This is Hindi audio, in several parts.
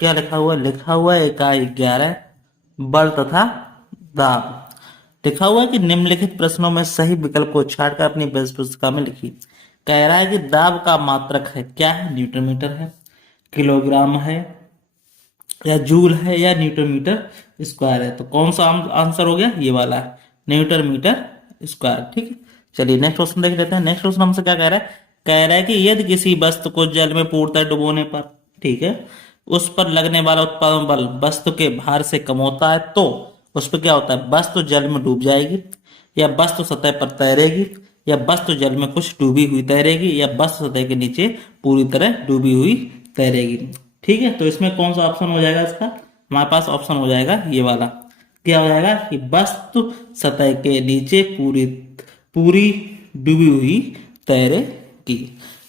क्या लिखा हुआ है? लिखा हुआ है इकाई 11 बल तथा दाब। लिखा हुआ है कि निम्नलिखित प्रश्नों में सही विकल्प को छांटकर अपनी बस पुस्तिका में लिखिए। कह रहा है कि दाब का मात्रक है, क्या है? न्यूटन मीटर है, किलोग्राम है, या जूल है, या न्यूटन मीटर स्क्वायर है। तो कौन सा आंसर हो गया? ये वाला है, न्यूटन मीटर स्क्वायर। ठीक है, चलिए नेक्स्ट क्वेश्चन देख लेते हैं। नेक्स्ट क्वेश्चन हमसे क्या कह रहा है? कह रहा है कि यदि किसी वस्तु को जल में पूर्णतः डुबोने पर, ठीक है, उस पर लगने वाला उत्पादन बल वस्तु के भार से कम होता है तो उस पर क्या होता है? वस्तु जल में डूब जाएगी, या वस्तु सतह पर तैरेगी, या वस्तु जल में कुछ डूबी हुई तैरेगी, या वस्तु सतह के नीचे पूरी तरह डूबी हुई तैरेगी। ठीक है, तो इसमें कौन सा ऑप्शन हो जाएगा? इसका हमारे पास ऑप्शन हो जाएगा ये वाला। क्या हो जाएगा? कि वस्तु सतह के नीचे पूरी पूरी डूबी हुई तैरेगी।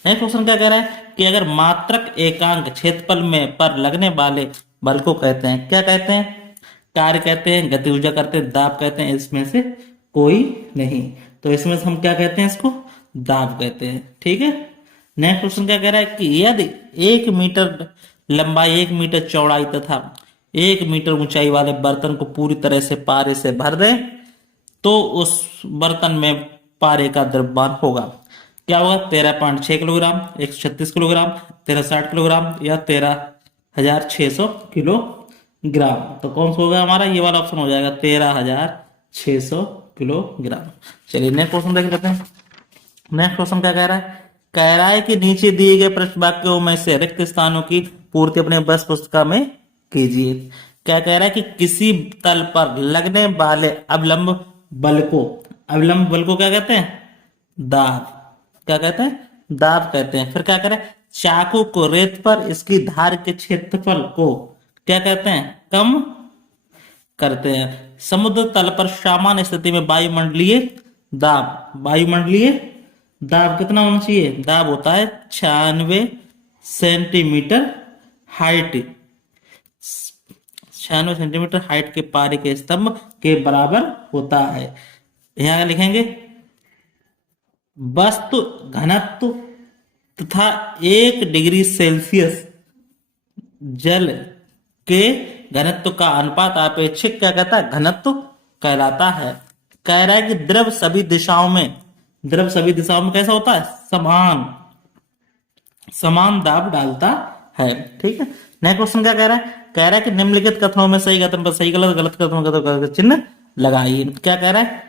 नेक्स्ट क्वेश्चन क्या कह रहा है? कि अगर मात्रक एकांक क्षेत्रफल में पर लगने वाले बल को कहते हैं, क्या कहते हैं? कार्य कहते हैं, गति ऊर्जा कहते हैं, दाब कहते हैं, इसमें से कोई नहीं। तो इसमें से हम क्या कहते हैं? इसको दाब कहते हैं। ठीक है, नेक्स्ट क्वेश्चन क्या कह रहा है? कि यदि 1 मीटर लंबाई, 1 मीटर चौड़ाई तथा 1 मीटर ऊंचाई वाले बर्तन को पूरी तरह से पारे से भर दें तो उस बर्तन में पारे का द्रव्यमान होगा। क्या होगा? 13.6 किलोग्राम, 136 किलोग्राम, 1360 किलोग्राम, या 13,600 किलोग्राम। तो कौन सा होगा हमारा? ये वाला ऑप्शन हो जाएगा, 13,600 किलोग्राम। चलिए नेक्स्ट क्वेश्चन देख लेते हैं। नेक्स्ट क्वेश्चन क्या कह रहा है? कह रहा है कि नीचे दिए गए प्रश्न वाक्यों में से रिक्त स्थानों की पूर्ति अपने बस पुस्तिका में कीजिए। क्या कह रहा है? कि किसी तल पर लगने वाले अवलंब बल को क्या कहते हैं? दाब। क्या कहते हैं? दाब कहते हैं। फिर क्या करें? चाकू को रेत पर इसकी धार के क्षेत्रफल को क्या कहते हैं? कम करते हैं। समुद्र तल पर सामान्य स्थिति में वायुमंडलीय दाब कितना होना चाहिए? दाब होता है 96 सेंटीमीटर हाइट, 96 सेंटीमीटर हाइट के पारे के स्तंभ के बराबर होता है। यहां लिखेंगे वस्तु घनत्व तथा 1 डिग्री सेल्सियस जल के घनत्व का अनुपात आपेक्षिक क्या कहता है? घनत्व कहलाता है। कह रहा है कि द्रव सभी दिशाओं में कैसा होता है? समान दाब डालता है। ठीक है, नेक्स्ट क्वेश्चन क्या कह रहा है? कह रहा है कि निम्नलिखित कथनों में सही कथन पर सही गलत, गलत कथनों का चिन्ह लगाइए। क्या कह रहा है?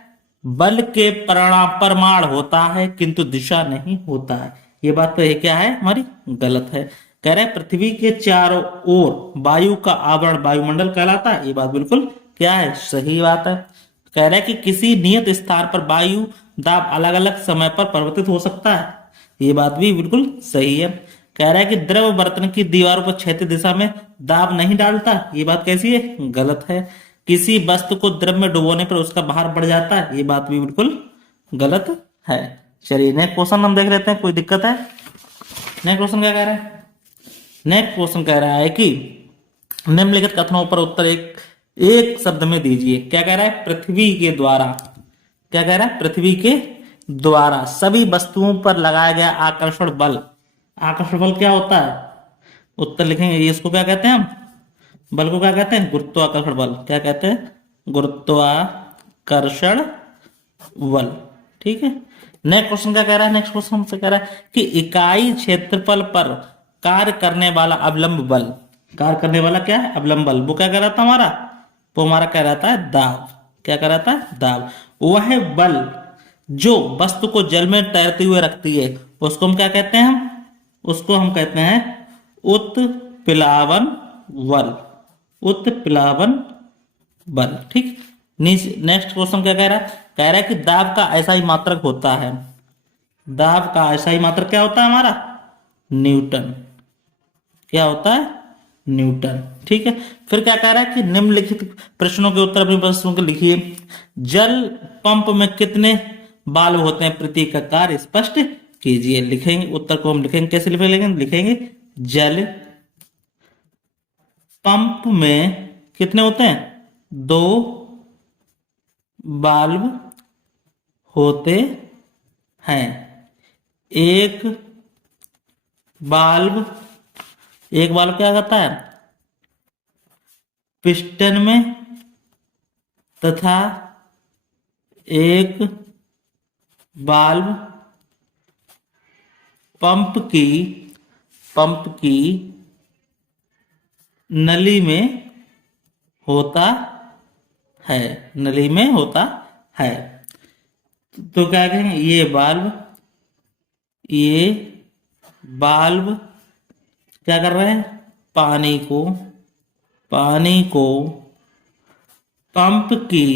बल के परमाण होता है किंतु दिशा नहीं होता है। ये बात तो ये क्या है? हमारी गलत है। कह रहा है पृथ्वी के चारों ओर वायु का आवरण वायुमंडल कहलाता है। ये बात बिल्कुल क्या है? सही बात है। कह रहा है कि किसी नियत स्थान पर वायु दाब अलग अलग समय पर परिवर्तित हो सकता है। ये बात भी बिल्कुल सही है। कह रहा है कि द्रव बर्तन की दीवारों पर क्षैतिज दिशा में दाब नहीं डालता। ये बात कैसी है? गलत है। किसी वस्तु को द्रव में डुबोने पर उसका भार बढ़ जाता है। ये बात भी बिल्कुल गलत है। चलिए नेक्स्ट क्वेश्चन हम देख लेते हैं, कोई दिक्कत है? नेक्स्ट क्वेश्चन क्या कह रहा है? नेक्स्ट क्वेश्चन कह रहा है कि निम्नलिखित कथनों पर उत्तर एक एक शब्द में दीजिए। क्या कह रहा है? पृथ्वी के द्वारा। क्या कह रहा है? पृथ्वी के द्वारा सभी वस्तुओं पर लगाया गया आकर्षण बल। आकर्षण बल क्या होता है? उत्तर लिखेंगे। इसको क्या कहते हैं? हम बल को क्या कहते हैं? गुरुत्वाकर्षण बल। क्या कहते हैं? गुरुत्वाकर्षण बल। ठीक है, नेक्स्ट क्वेश्चन क्या कह रहा है? नेक्स्ट क्वेश्चन हमसे कह रहा है कि इकाई क्षेत्रफल पर कार्य करने वाला अवलंब बल। कार्य करने वाला क्या है? अवलंब बल। वो क्या कह रहा था हमारा? वो हमारा कह रहा था दाब। क्या कह रहा था? दाब। वह बल जो वस्तु को जल में तैरते हुए रखती है उसको हम क्या कहते हैं? उसको हम कहते हैं उत्प्लावन बल। उत्प्लावन बल। ठीक, नेक्स्ट क्वेश्चन क्या कह रहा है? कह रहा है कि दाब का ऐसा ही मात्रक होता है। दाब का ऐसा ही मात्रक क्या होता है हमारा? न्यूटन। क्या होता है? न्यूटन। ठीक है, फिर क्या कह रहा है कि निम्नलिखित प्रश्नों के उत्तर अपने प्रश्नों के लिखिए। जल पंप में कितने वाल्व होते हैं? प्रति का कार्य स्पष्ट कीजिए। लिखेंगे उत्तर को, हम लिखेंगे कैसे लिखेंगे जल पंप में कितने होते हैं? 2 वाल्व होते हैं। एक वाल्व क्या करता है? पिस्टन में तथा एक वाल्व पंप की नली में होता है, नली में होता है। तो क्या कहेंगे, ये वाल्व क्या कर रहे हैं, पानी को पंप की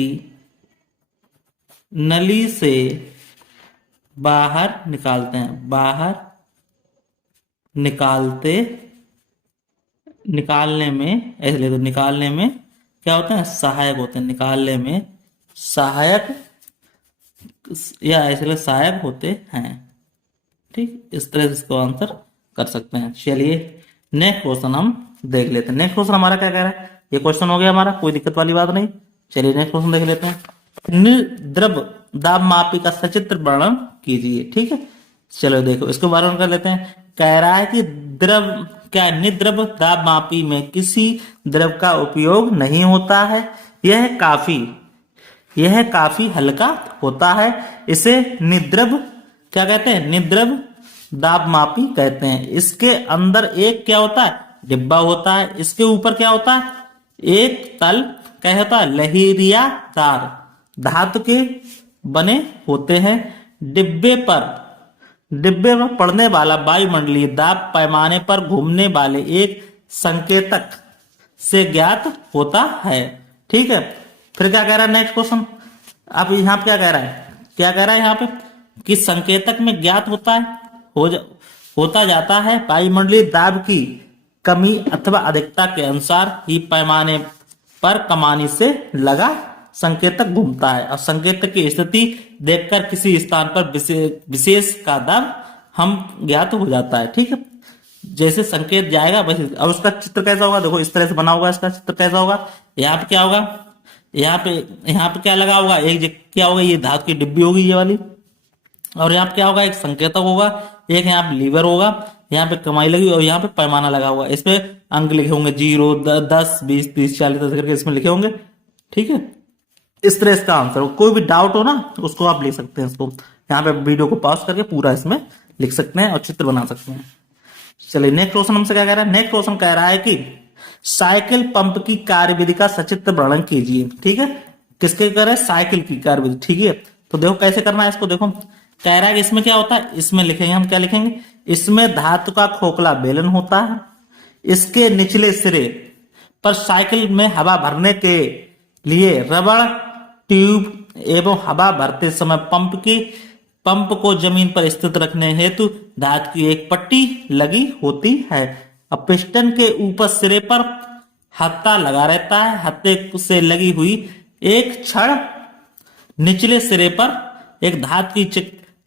नली से बाहर निकालते हैं, निकालने में, ऐसे लिखो, निकालने में क्या होता है, सहायक होते हैं, निकालने में सहायक या ऐसे सहायक होते हैं। ठीक, इस तरह से इसको आंसर कर सकते हैं। चलिए नेक्स्ट क्वेश्चन हम देख लेते हैं। नेक्स्ट क्वेश्चन हमारा क्या कह रहा है, ये क्वेश्चन हो गया हमारा, कोई दिक्कत वाली बात नहीं। चलिए नेक्स्ट क्वेश्चन देख लेते हैं। निद्रव दाब मापी का सचित्र वर्णन कीजिए। ठीक है, चलो देखो इसको वर्णन कर लेते हैं। कह रहा है कि निद्रव दाब मापी में किसी द्रव का उपयोग नहीं होता है, यह काफी हल्का होता है। इसे निद्रव क्या कहते हैं, निद्रव दाब मापी कहते हैं। इसके अंदर एक क्या होता है, डिब्बा होता है। इसके ऊपर क्या होता है, एक तल क्या होता है, लहीरियादार धातु के बने होते हैं। डिब्बे पर पड़ने वाला वायुमंडलीय दाब पैमाने पर घूमने वाले एक संकेतक से ज्ञात होता है। ठीक है, फिर क्या कह रहा है नेक्स्ट क्वेश्चन, अब यहाँ पे क्या कह रहा है यहाँ पे कि संकेतक में ज्ञात होता है, होता जाता है वायुमंडलीय दाब की कमी अथवा अधिकता के अनुसार ही पैमाने पर कमानी से लगा संकेतक घूमता है और संकेतक की स्थिति देखकर किसी स्थान पर विशेष का दाब हम ज्ञात हो जाता है। ठीक है, जैसे संकेत जाएगा वैसे। और उसका चित्र कैसा होगा, देखो इस तरह से बना होगा, इसका चित्र कैसा होगा, यहाँ पे क्या होगा, यहाँ पे क्या लगा होगा, एक क्या होगा, ये धातु की डिब्बी होगी ये वाली, और यहाँ पे क्या होगा, एक संकेतक होगा, एक यहाँ पे लीवर होगा, यहाँ पे कमाई लगी और यहाँ पे पैमाना लगा हुआ। इसमें अंक लिखे होंगे 0, 10, 20, 30, 40 करके इसमें लिखे होंगे। ठीक है, इस तरह इसका आंसर हो। कोई भी डाउट हो ना उसको आप लिख सकते हैं, इसको यहाँ पे वीडियो को पॉज करके पूरा इसमें लिख सकते हैं और चित्र बना सकते हैं। चलिए नेक्स्ट क्वेश्चन हमसे क्या कह रहा है, नेक्स्ट क्वेश्चन कह रहा है कि साइकिल पंप की कार्यविधि का सचित्र वर्णन कीजिए। ठीक है, किसके कह रहे हैं, साइकिल की कार्यविधि। ठीक है, तो देखो कैसे करना है इसको। देखो कह रहा है कि इसमें क्या होता है, इसमें लिखेंगे हम, क्या लिखेंगे, इसमें धातु का खोखला बेलन होता है। इसके निचले सिरे पर साइकिल में हवा भरने के लिए रबड़ ट्यूब एवं हवा भरते समय पंप को जमीन पर स्थित रखने हेतु धातु की एक पट्टी लगी होती है। अब पिस्टन के ऊपर सिरे पर हत्था लगा रहता है। हत्थे से लगी हुई एक छड़ निचले सिरे पर एक धातु की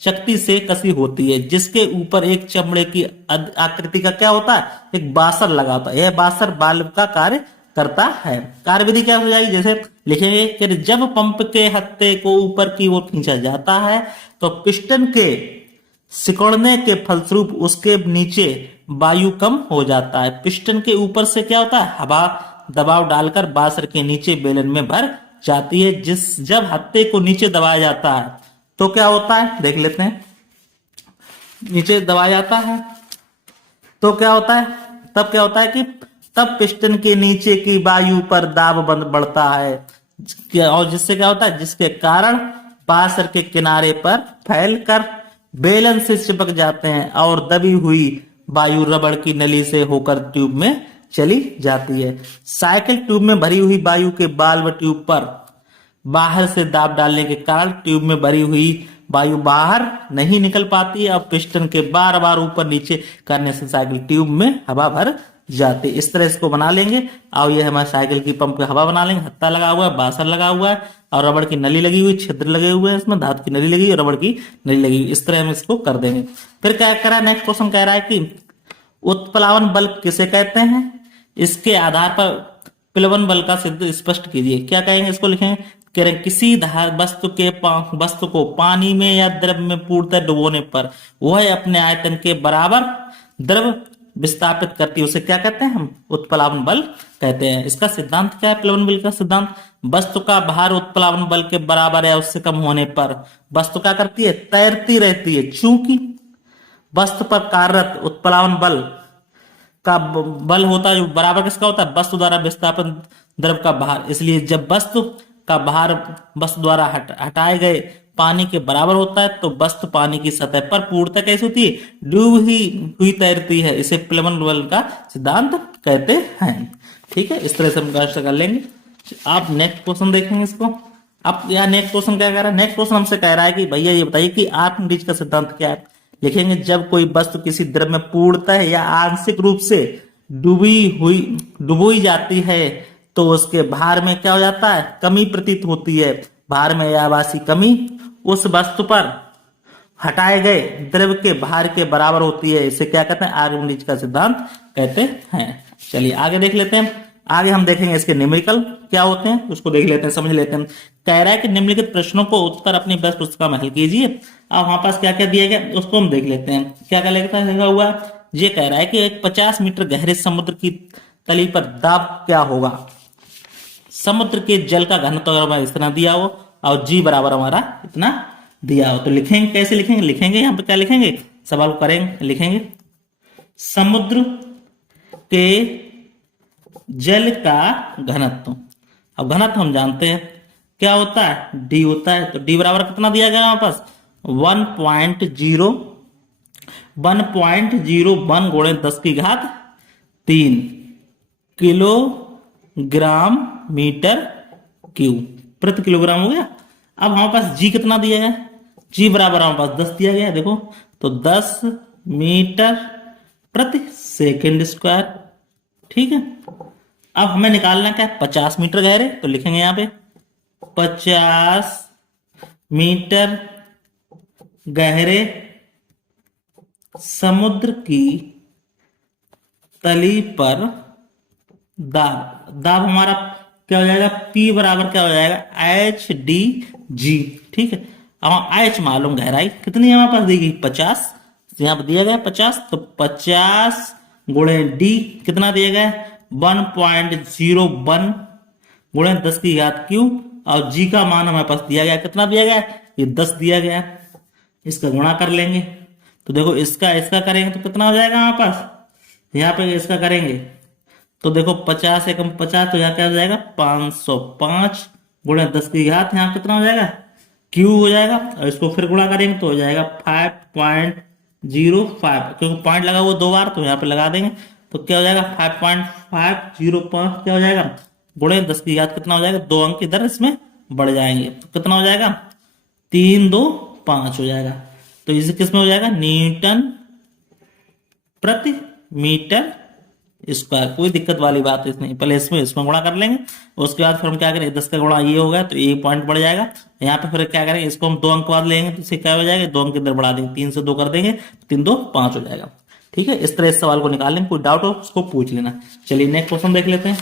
चकती से कसी होती है, जिसके ऊपर एक चमड़े की आकृति का क्या होता है, एक बासर लगा होता है। यह बासर वाल्व का कार्य करता है। कार्यविधि क्या हो जाएगी, जैसे लिखेंगे कि जब पंप के हत्थे को ऊपर की ओर खींचा जाता है तो पिस्टन के सिकुड़ने के फलस्वरूप उसके नीचे वायु कम हो जाता है। पिस्टन के ऊपर से क्या होता है, हवा दबाव डालकर बासर के नीचे बेलन में भर जाती है। जब हत्थे को नीचे दबाया जाता है तो क्या होता है, देख लेते हैं। नीचे दबाया जाता है तो क्या होता है, तब क्या होता है कि तब पिस्टन के नीचे की वायु पर दाब बढ़ता है, और जिससे क्या होता है, जिसके कारण बासर के किनारे पर फैलकर बेलन से चिपक जाते हैं और दबी हुई वायु रबड़ की नली से होकर ट्यूब में चली जाती है। साइकिल ट्यूब में भरी हुई वायु के वाल्व ट्यूब पर बाहर से दाब डालने के कारण ट्यूब में भरी हुई वायु बाहर नहीं निकल पाती है और पिस्टन के बार बार ऊपर नीचे करने से साइकिल ट्यूब में हवा भर जाती है। इस तरह इसको बना लेंगे और ये हमारे साइकिल की पंप में हवा बना लेंगे। हत्था लगा हुआ है, बासर लगा हुआ है और रबड़ की नली लगी हुई, छिद्र लगे हुए हैं, इसमें धातु की नली लगी हुई, रबड़ की नली लगी हुई। इस तरह हम इसको कर देंगे। फिर क्या कह रहा है, नेक्स्ट क्वेश्चन कह रहा है कि उत्प्लावन बल किसे कहते हैं, इसके आधार पर प्लवन बल का सिद्ध स्पष्ट कीजिए। क्या कहेंगे, इसको लिखेंगे, कह रहे किसी वस्तु को पानी में या द्रव में पूर्णतः डुबोने पर वह अपने आयतन के बराबर द्रव विस्थापित करती है उसे क्या कहते हैं, हम उत्प्लावन बल कहते हैं। इसका सिद्धांत क्या है, प्लवन बल का सिद्धांत, वस्तु का भार उत्प्लावन बल के बराबर या उससे कम होने पर वस्तु क्या करती है, तैरती रहती है। चूंकि वस्तु पर कार्यरत उत्प्लावन बल का बल होता है जो बराबर किसका होता है, वस्तु द्वारा विस्थापित द्रव का भार। इसलिए जब वस्तु का भार वस्तु द्वारा हटाए गए पानी के बराबर होता है तो वस्तु पानी की सतह पर पूर्णतः कैसे होती है, डूबी हुई तैरती है। इसे प्लवन बल का सिद्धांत कहते हैं। ठीक है, इस तरह से हम कष्ट कर लेंगे। आप नेक्स्ट क्वेश्चन देखेंगे इसको। अब यहाँ नेक्स्ट क्वेश्चन क्या कह रहा है, नेक्स्ट क्वेश्चन हमसे कह रहा है कि भैया ये बताइए कि आत्मरीच का सिद्धांत क्या है। लिखेंगे जब कोई वस्तु किसी द्रव में पूर्णतः या आंशिक रूप से डुबोई जाती है तो उसके भार में क्या हो जाता है, कमी प्रतीत होती है। भार में आभासी कमी उस वस्तु पर हटाए गए द्रव के भार के बराबर होती है। इसे क्या कहते हैं, आर्किमिडीज का सिद्धांत कहते हैं। चलिए आगे देख लेते हैं। आगे हम देखेंगे इसके न्यूमेरिकल क्या होते हैं, उसको देख लेते हैं, समझ लेते हैं। कह रहा है कि निम्नलिखित प्रश्नों को उत्तर अपनी बेस्ट पुस्तिका में हल कीजिए। अब हमारे पास क्या क्या दिया गया उसको हम देख लेते हैं। क्या क्या लिखा हुआ है, ये कह रहा है कि एक 50 मीटर गहरे समुद्र की तली पर दाब क्या होगा। समुद्र के जल का घनत्व अगर हमारा इतना दिया हो और जी बराबर हमारा इतना दिया हो तो लिखेंगे, कैसे लिखेंगे, लिखेंगे यहाँ पे क्या लिखेंगे, सवाल करेंगे, लिखेंगे समुद्र के जल का घनत्व। अब घनत्व हम जानते हैं क्या होता है, डी होता है। तो डी बराबर कितना दिया गया हमारे पास 1.01 गुणे 10⁻³ किलोग्राम मीटर क्यूब प्रति किलोग्राम हो गया। अब हमारे पास जी कितना दिया गया, जी बराबर हमारे पास 10 दिया गया, देखो तो 10 मीटर प्रति सेकंड स्क्वायर। ठीक है, अब हमें निकालना क्या है, 50 मीटर गहरे, तो लिखेंगे यहां पे 50 मीटर गहरे समुद्र की तली पर दाब हमारा क्या हो जाएगा, P बराबर क्या हो जाएगा HDG। ठीक है, अब H मालूम गहराई कितनी हमारे पास दी गई 50, यहां पर दिया गया 50, तो 50 गुणे D कितना दिया गया 1.01 गुणे 10⁻³ और G का मान हमारे पास दिया गया कितना दिया गया, ये 10 दिया गया। इसका गुणा कर लेंगे तो देखो इसका करेंगे तो कितना हो जाएगा हमारे पास, यहाँ पे इसका करेंगे तो देखो 50 एकम 50 तो यहाँ क्या हो जाएगा 505 गुणे 10⁻, यहाँ कितना हो जाएगा क्यू हो जाएगा। और इसको फिर गुणा करेंगे तो हो जाएगा 5.05, क्योंकि पॉइंट लगा हुआ 2 बार तो यहाँ पे लगा देंगे तो क्या हो जाएगा 5.505 क्या हो जाएगा गुणे 10⁻, कितना हो जाएगा 2 अंक इधर इसमें बढ़ जाएंगे तो कितना हो जाएगा 325 हो जाएगा। तो इसे किसमें हो जाएगा न्यूटन प्रति मीटर स्क्वायर। कोई दिक्कत वाली बात नहीं, पहले इसमें गुणा कर लेंगे, उसके बाद फिर हम क्या करेंगे 10 का गुणा ये होगा तो ये पॉइंट बढ़ जाएगा। यहाँ पे फिर क्या करेंगे, इसको हम 2 अंक बाद लेंगे तो इसे क्या हो जाएगा 2 अंक इधर बढ़ा देंगे, 3 से 2 कर देंगे 3 2 5 हो जाएगा। ठीक है, इस तरह इस सवाल को निकाल लेंगे, कोई डाउट हो उसको पूछ लेना। चलिए नेक्स्ट क्वेश्चन देख लेते हैं।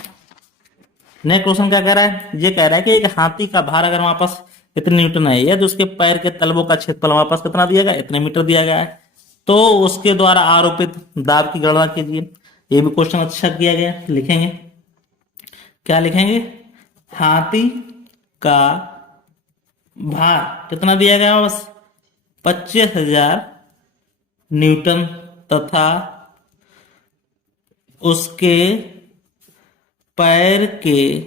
नेक्स्ट क्वेश्चन क्या कह रहा है, ये कह रहा है कि एक हाथी का भार अगर हमारे पास इतने न्यूटन है, यदि उसके पैर के तलवों का क्षेत्रफल हमारे पास कितना दिया गया, इतने मीटर दिया गया है, तो उसके द्वारा आरोपित दाब की गणना कीजिए। ये भी क्वेश्चन अच्छा किया गया। लिखेंगे क्या, लिखेंगे हाथी का भार कितना दिया गया बस 25,000 न्यूटन तथा उसके पैर के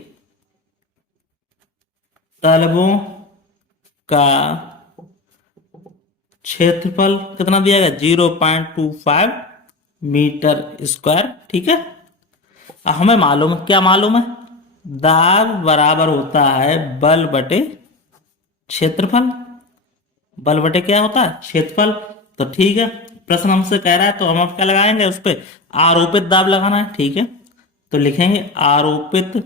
तलवों का क्षेत्रफल कितना दिया गया 0.25 मीटर स्क्वायर। ठीक है, हमें मालूम है, क्या मालूम है, दाब बराबर होता है बल बटे क्षेत्रफल। बल बटे क्या होता है क्षेत्रफल। तो ठीक है, प्रश्न हमसे कह रहा है तो हम अब क्या लगाएंगे, उस पर आरोपित दाब लगाना है। ठीक है, तो लिखेंगे आरोपित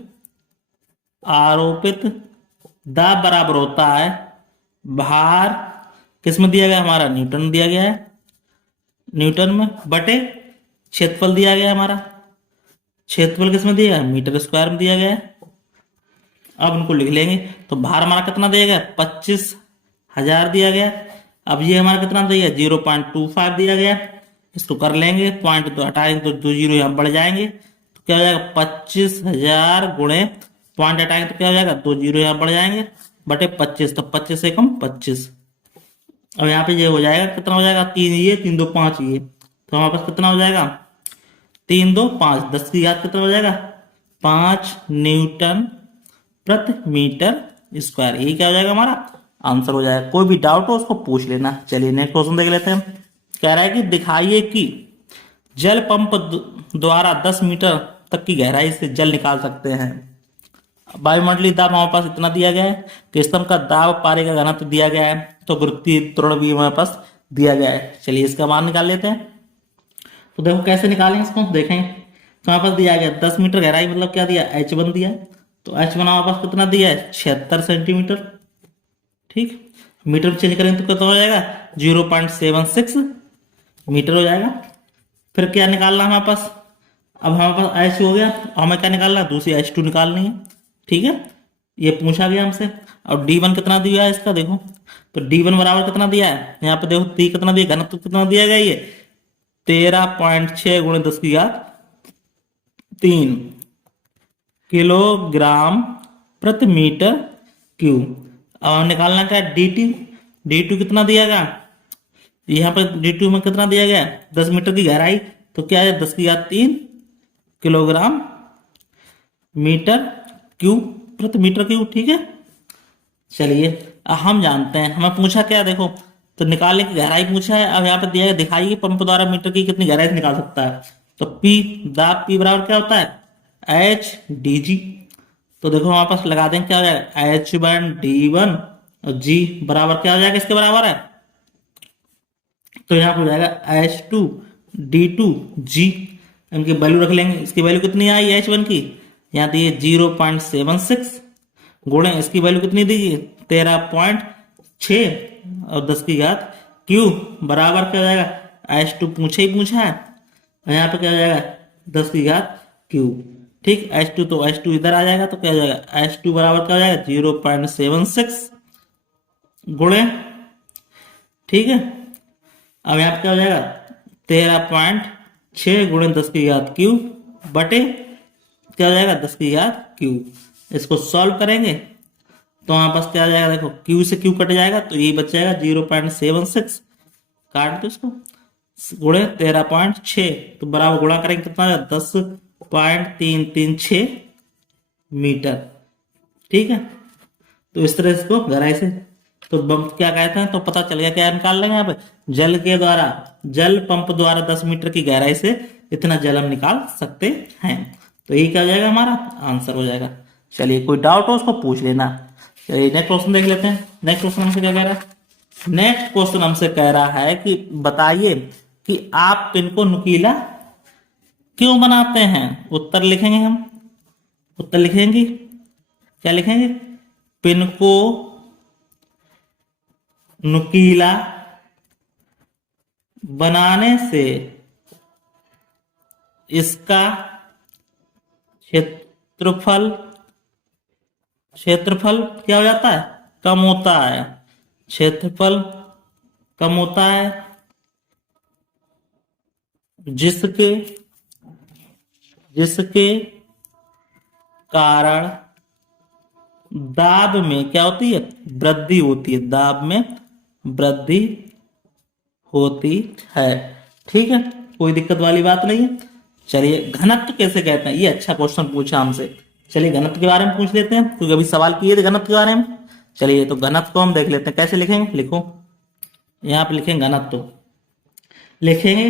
दाब बराबर होता है भार किसमें दिया गया, हमारा न्यूटन दिया गया है, न्यूटन में, बटे क्षेत्रफल दिया गया हमारा, क्षेत्रफल किसमें दिया गया मीटर स्क्वायर में दिया गया है। अब इनको लिख लेंगे तो भार हमारा कितना दिया गया 25,000 दिया गया। अब ये हमारा कितना दिया गया 0.25 दिया गया। इसको कर लेंगे, पॉइंट दो हटाएंगे तो 2 जीरो यहाँ बढ़ जाएंगे, तो क्या हो जाएगा 25,000 गुणे पॉइंट हटाएंगे तो क्या हो जाएगा 2 जीरो यहाँ बढ़ जाएंगे बटे 25, तो 25 से कम 25। अब यहाँ पे ये हो जाएगा, कितना हो जाएगा 3 ये 3 2 5 ये, तो हमारे पास कितना हो जाएगा 3 2 5, 10 की घात कितना हो जाएगा 5 न्यूटन प्रति मीटर स्क्वायर। यही क्या हो जाएगा हमारा आंसर हो जाएगा। कोई भी डाउट हो उसको पूछ लेना। चलिए नेक्स्ट क्वेश्चन देख लेते हैं। कह रहा है कि दिखाइए कि जल पंप द्वारा 10 मीटर तक की गहराई से जल निकाल सकते हैं। वायुमंडलीय दाब हमारे पास इतना दिया गया है कि स्तंभ का दाब पारे का घनत्व दिया गया है, तो गुरुत्वीय त्वरण भी हमारे पास दिया गया है। चलिए इसका मान निकाल लेते हैं। तो देखो कैसे निकालें इसको, देखें तो हमारे पास दिया गया 10 मीटर गहराई, मतलब क्या दिया H1 दिया है, तो H1 हमारे पास कितना दिया है 76 सेंटीमीटर। ठीक, मीटर में चेंज करेंगे तो कितना हो जाएगा 0.76 मीटर हो जाएगा। फिर क्या निकालना है हमारे पास, अब हमारे पास H हो गया, हमें क्या निकालना है दूसरी H2 निकालनी है। ठीक है, ये पूछा गया हमसे। अब D1 कितना दिया है इसका देखो, तो D1 बराबर कितना दिया है यहाँ पे देखो, T कितना दिया, घनत्व कितना दिया गया ये 13.6 गुणे 10 की घात 3 किलोग्राम प्रति मीटर क्यूब। अब निकालना क्या D2 कितना दिया गया, यहाँ पे D2 में कितना दिया गया 10 मीटर की गहराई, तो क्या है 10 की घात 3 किलोग्राम मीटर क्यूब प्रति मीटर क्यूब। ठीक है, चलिए हम जानते हैं, हमें पूछा क्या देखो, तो निकालने की गहराई पूछा है। अब यहाँ पे दिया है दिखाइए पंप द्वारा मीटर की कितनी गहराई से निकाल सकता है। तो P दाब P बराबर क्या होता है HDG। तो देखो हमारे पास लगा देंगे क्या हो जाएगा H1D1 और G बराबर क्या हो जाएगा इसके बराबर है, तो यहाँ पर हो जाएगा H2D2G। इनकी वैल्यू रख लेंगे, इसकी वैल्यू कितनी आई H1 की, यहाँ दी 0.76 गुणे इसकी वैल्यू कितनी दी 13.6 और 10 की घात क्यू बराबर क्या हो जाएगा H2 पूछे ही पूछा है, और यहाँ पे क्या हो जाएगा 10 की घात क्यू। ठीक, H2 तो H2 इधर आ जाएगा, तो क्या हो जाएगा H2 बराबर क्या हो जाएगा 0.76 गुणे। ठीक है, अब यहाँ पे क्या हो जाएगा 13.6 गुणे 10 की घात क्यू बटे क्या हो जाएगा 10 की घात क्यू। इसको सॉल्व करेंगे तो हमारे पास क्या आ जाएगा देखो, क्यू से क्यू कट जाएगा तो यही बच जाएगा 0.76, काट दो इसको, गुणे 13.6 तो बराबर गुणा करेंगे कितना 10.336 मीटर। ठीक है, तो इस तरह इसको गहराई से तो क्या कहते हैं, तो पता चल गया क्या निकाल लेंगे यहाँ पे, जल पंप द्वारा 10 मीटर की गहराई से इतना जल हम निकाल सकते हैं। तो ये क्या हो जाएगा हमारा आंसर हो जाएगा। चलिए कोई डाउट हो उसको पूछ लेना। चलिए नेक्स्ट क्वेश्चन देख लेते हैं। नेक्स्ट क्वेश्चन हमसे क्या कह रहा है, नेक्स्ट क्वेश्चन हमसे कह रहा है कि बताइए कि आप पिन को नुकीला क्यों बनाते हैं। उत्तर लिखेंगे हम, उत्तर लिखेंगे क्या लिखेंगे, पिन को नुकीला बनाने से इसका क्षेत्रफल क्या हो जाता है कम होता है, क्षेत्रफल कम होता है, जिसके कारण दाब में क्या होती है वृद्धि होती है, दाब में वृद्धि होती है। ठीक है, कोई दिक्कत वाली बात नहीं है। चलिए घनत्व कैसे कहते हैं, ये अच्छा क्वेश्चन पूछा हमसे। चलिए घनत्व के बारे में पूछ लेते हैं, क्योंकि अभी सवाल किए थे घनत्व के बारे में। चलिए तो घनत्व को हम देख लेते हैं, कैसे लिखेंगे, लिखो यहाँ पे लिखेंगे घनत्व, लिखेंगे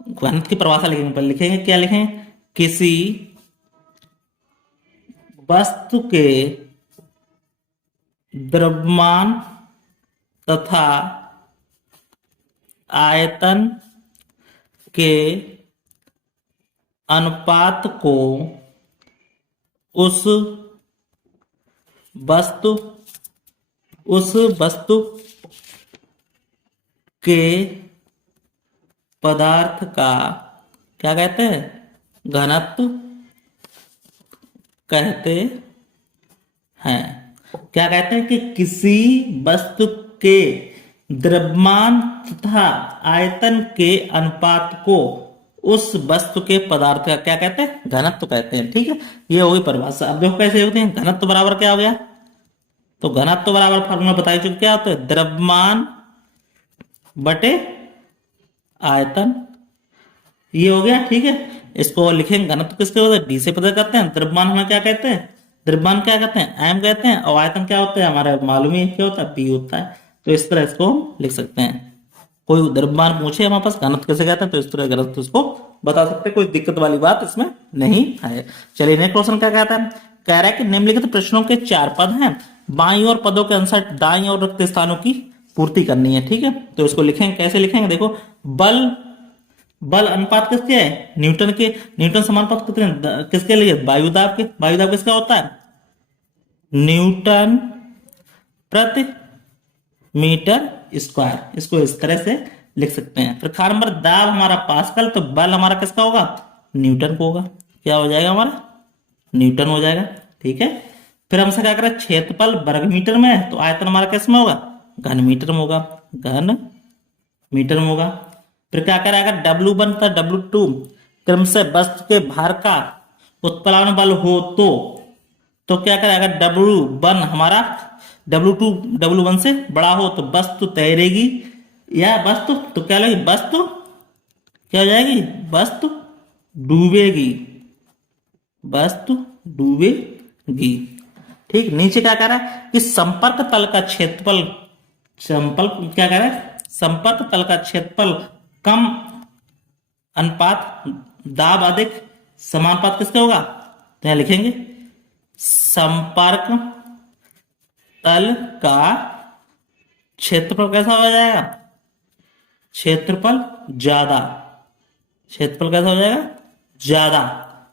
घनत्व की परिभाषा लिखेंगे, पर लिखेंगे क्या लिखेंगे, किसी वस्तु के द्रव्यमान तथा आयतन के अनुपात को उस वस्तु के पदार्थ का क्या कहते हैं घनत्व कहते हैं। क्या कहते हैं कि किसी वस्तु के द्रव्यमान तथा आयतन के अनुपात को उस वस्तु के पदार्थ का क्या कहते हैं, घनत्व कहते हैं। ठीक है, ये होगी परिभाषा। अब देखो कैसे होते हैं, घनत्व बराबर क्या हो गया, तो घनत्व बराबर फॉर्मूला बता चुके क्या होता है, द्रव्यमान बटे आयतन, ये हो गया। ठीक है, इसको लिखेंगे घनत्व किसके होता है, डी से पता करते हैं। द्रव्यमान हमें क्या कहते हैं, द्रव्यमान क्या कहते हैं, एम कहते हैं, और आयतन क्या होता है हमारा मालूम ही क्या होता है, पी होता है। तो इस तरह इसको हम लिख सकते हैं। कोई द्रव्यमान पूछे हमारे पास घनत्व कैसे कहते हैं, तो इस तरह घनत्व इसको बता सकते हैं, कोई दिक्कत वाली बात इसमें नहीं है। चलिए नेक्स्ट क्वेश्चन क्या कहता है, कह रहा है कि निम्नलिखित प्रश्नों के 4 पद हैं, बाईं ओर पदों के अनुसार दाईं ओर रिक्त स्थानों की पूर्ति करनी है। ठीक है, तो इसको लिखेंगे, कैसे लिखेंगे, देखो बल अनुपात किसके है, न्यूटन के, न्यूटन समानुपात कितने किसके लिए, वायुदाब के। वायुदाब किसका होता है, न्यूटन प्रति मीटर स्क्वायर। इसको इस तरह से लिख सकते हैं। फिर खान नंबर दाब हमारा पास्कल, तो बल हमारा किसका होगा, न्यूटन को होगा। क्या हो जाएगा हमारा, न्यूटन हो जाएगा। ठीक है, फिर हमसे क्या करें, क्षेत्रफल वर्ग मीटर में है, तो आयतन हमारा किस में होगा, घन मीटर में होगा, घन मीटर में होगा। फिर क्या करें, अगर W1 तथा W2 क्रम से वस्तु के भार का उत्प्लावन बल हो तो क्या करें, अगर W1 हमारा W1 से बड़ा हो तो वस्तु तैरेगी, या वस्तु तो क्या लगेगी, वस्तु क्या हो जाएगी, वस्तु डूबेगी, वस्तु डूबेगी। ठीक, नीचे क्या कह रहा है कि संपर्क तल का क्षेत्रफल, क्या कह रहा है, संपर्क तल का क्षेत्रफल कम अनुपात दाब अधिक समानुपात किसका होगा, तो यहां लिखेंगे संपर्क तल का क्षेत्रफल कैसा हो जाएगा, क्षेत्रफल ज्यादा, क्षेत्रफल कैसा हो जाएगा, ज्यादा,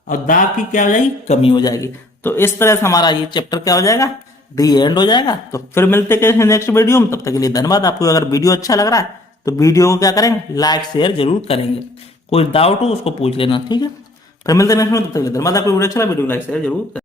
और दाब की क्या हो जाएगी, कमी हो जाएगी। तो इस तरह से हमारा ये चैप्टर क्या हो जाएगा, दी एंड हो जाएगा। तो फिर मिलते हैं नेक्स्ट वीडियो में, तब तक के लिए धन्यवाद। आपको अगर वीडियो अच्छा लग रहा है तो वीडियो को क्या करेंगे, लाइक शेयर जरूर करेंगे। कोई डाउट हो उसको पूछ लेना। ठीक है, फिर मिलते हैं नेक्स्ट में, तब तक के लिए धन्यवाद। आपको वीडियो अच्छा लगा, वीडियो लाइक शेयर जरूर करें।